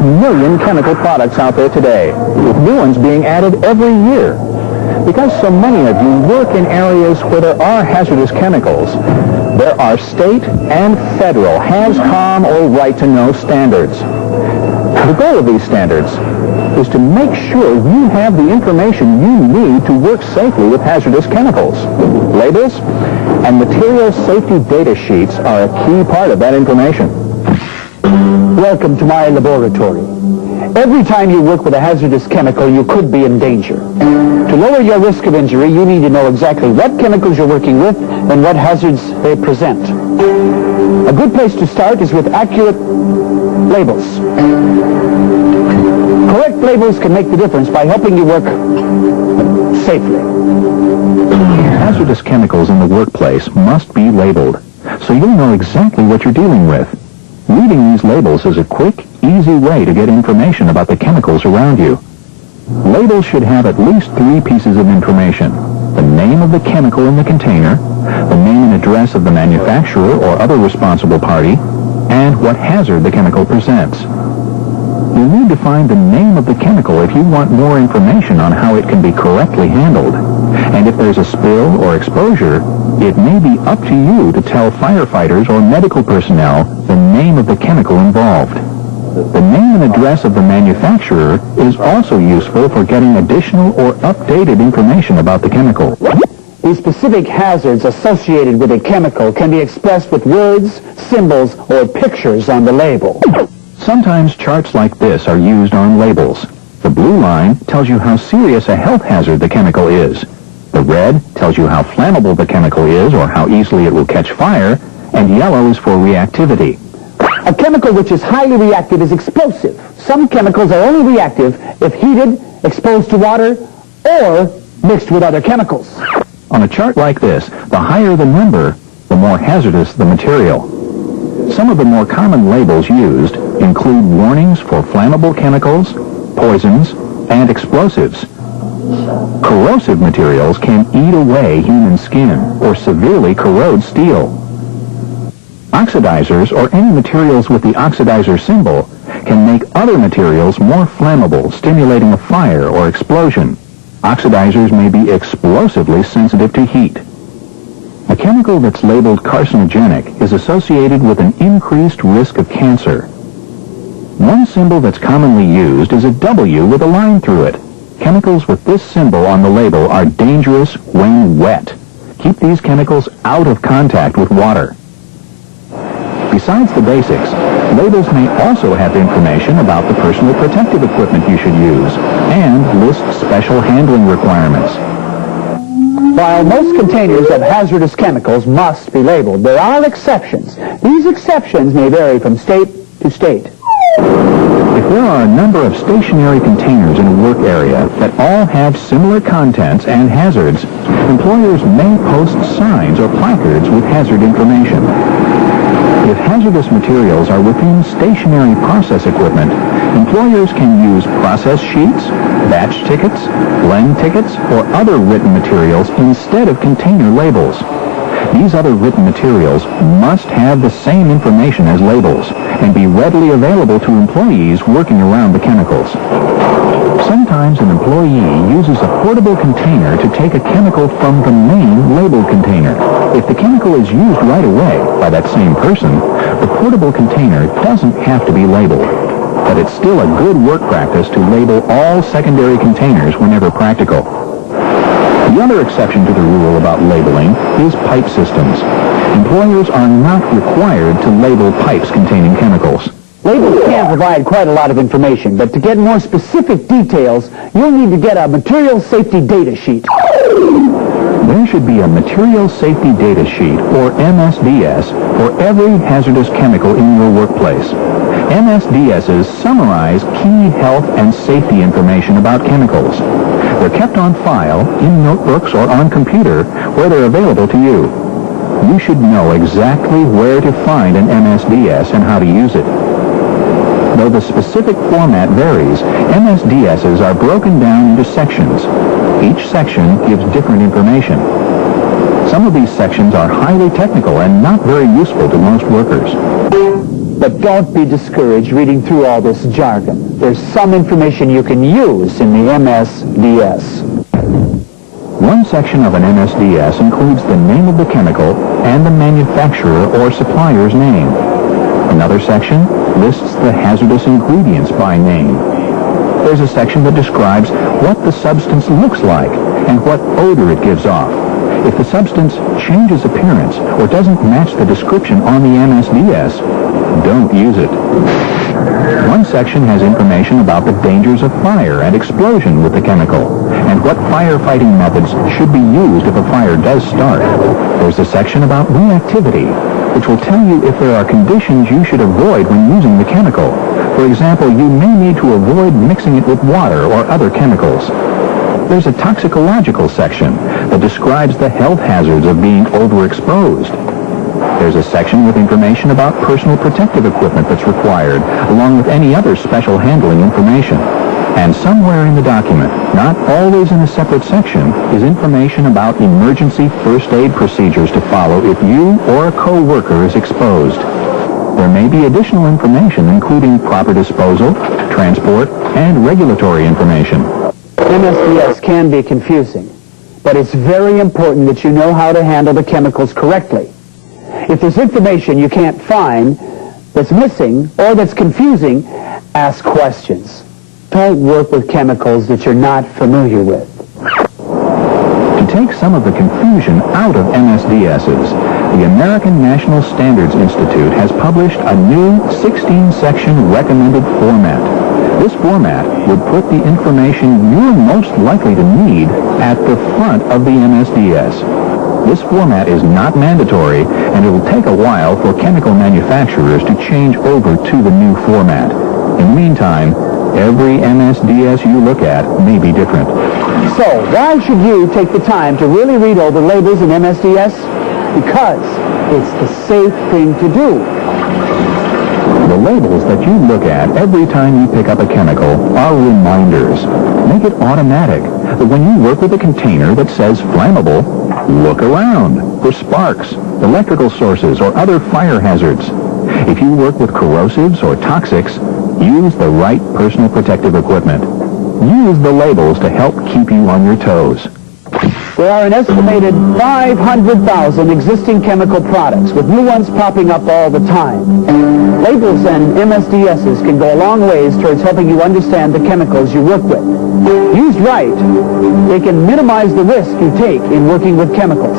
million chemical products out there today, with new ones being added every year. Because so many of you work in areas where there are hazardous chemicals, there are state and federal has-com or right-to-know standards. The goal of these standards is to make sure you have the information you need to work safely with hazardous chemicals. Labels and material safety data sheets are a key part of that information. Welcome to my laboratory. Every time you work with a hazardous chemical, you could be in danger. To lower your risk of injury, you need to know exactly what chemicals you're working with and what hazards they present. A good place to start is with accurate labels. Correct labels can make the difference by helping you work safely. Hazardous chemicals in the workplace must be labeled, so you'll know exactly what you're dealing with. Reading these labels is a quick, easy way to get information about the chemicals around you. Labels should have at least 3 pieces of information: the name of the chemical in the container, the name and address of the manufacturer or other responsible party, and what hazard the chemical presents. You'll need to find the name of the chemical if you want more information on how it can be correctly handled. And if there's a spill or exposure, it may be up to you to tell firefighters or medical personnel the name of the chemical involved. The name and address of the manufacturer is also useful for getting additional or updated information about the chemical. The specific hazards associated with a chemical can be expressed with words, symbols, or pictures on the label. Sometimes charts like this are used on labels. The blue line tells you how serious a health hazard the chemical is. The red tells you how flammable the chemical is or how easily it will catch fire, and yellow is for reactivity. A chemical which is highly reactive is explosive. Some chemicals are only reactive if heated, exposed to water, or mixed with other chemicals. On a chart like this, the higher the number, the more hazardous the material. Some of the more common labels used include warnings for flammable chemicals, poisons, and explosives. Corrosive materials can eat away human skin or severely corrode steel. Oxidizers, or any materials with the oxidizer symbol, can make other materials more flammable, stimulating a fire or explosion. Oxidizers may be explosively sensitive to heat. A chemical that's labeled carcinogenic is associated with an increased risk of cancer. One symbol that's commonly used is a W with a line through it. Chemicals with this symbol on the label are dangerous when wet. Keep these chemicals out of contact with water. Besides the basics, labels may also have information about the personal protective equipment you should use and list special handling requirements. While most containers of hazardous chemicals must be labeled, there are exceptions. These exceptions may vary from state to state. If there are a number of stationary containers in a work area that all have similar contents and hazards, employers may post signs or placards with hazard information. If hazardous materials are within stationary process equipment, employers can use process sheets, batch tickets, blend tickets, or other written materials instead of container labels. These other written materials must have the same information as labels and be readily available to employees working around the chemicals. Sometimes an employee uses a portable container to take a chemical from the main labeled container. If the chemical is used right away by that same person, the portable container doesn't have to be labeled. But it's still a good work practice to label all secondary containers whenever practical. The other exception to the rule about labeling is pipe systems. Employers are not required to label pipes containing chemicals. Labels can provide quite a lot of information, but to get more specific details, you'll need to get a material safety data sheet. There should be a material safety data sheet, or MSDS, for every hazardous chemical in your workplace. MSDSs summarize key health and safety information about chemicals. They're kept on file, in notebooks, or on computer, where they're available to you. You should know exactly where to find an MSDS and how to use it. Though the specific format varies, MSDSs are broken down into sections. Each section gives different information. Some of these sections are highly technical and not very useful to most workers. But don't be discouraged reading through all this jargon. There's some information you can use in the MSDS. One section of an MSDS includes the name of the chemical and the manufacturer or supplier's name. Another section lists the hazardous ingredients by name. There's a section that describes what the substance looks like and what odor it gives off. If the substance changes appearance or doesn't match the description on the MSDS, don't use it. One section has information about the dangers of fire and explosion with the chemical, and what firefighting methods should be used if a fire does start. There's a section about reactivity, which will tell you if there are conditions you should avoid when using the chemical. For example, you may need to avoid mixing it with water or other chemicals. There's a toxicological section that describes the health hazards of being overexposed. There's a section with information about personal protective equipment that's required, along with any other special handling information. And somewhere in the document, not always in a separate section, is information about emergency first aid procedures to follow if you or a co-worker is exposed. There may be additional information, including proper disposal, transport, and regulatory information. MSDS can be confusing, but it's very important that you know how to handle the chemicals correctly. If there's information you can't find, that's missing, or that's confusing, ask questions. Don't work with chemicals that you're not familiar with. To take some of the confusion out of MSDSs, the American National Standards Institute has published a new 16-section recommended format. This format would put the information you're most likely to need at the front of the MSDS. This format is not mandatory, and it will take a while for chemical manufacturers to change over to the new format. In the meantime, every MSDS you look at may be different. So, why should you take the time to really read over labels in MSDS? Because it's the safe thing to do. The labels that you look at every time you pick up a chemical are reminders. Make it automatic that when you work with a container that says flammable, look around for sparks, electrical sources, or other fire hazards. If you work with corrosives or toxics, use the right personal protective equipment. Use the labels to help keep you on your toes. There are an estimated 500,000 existing chemical products, with new ones popping up all the time. Labels and MSDSs can go a long ways towards helping you understand the chemicals you work with. Used right, they can minimize the risk you take in working with chemicals.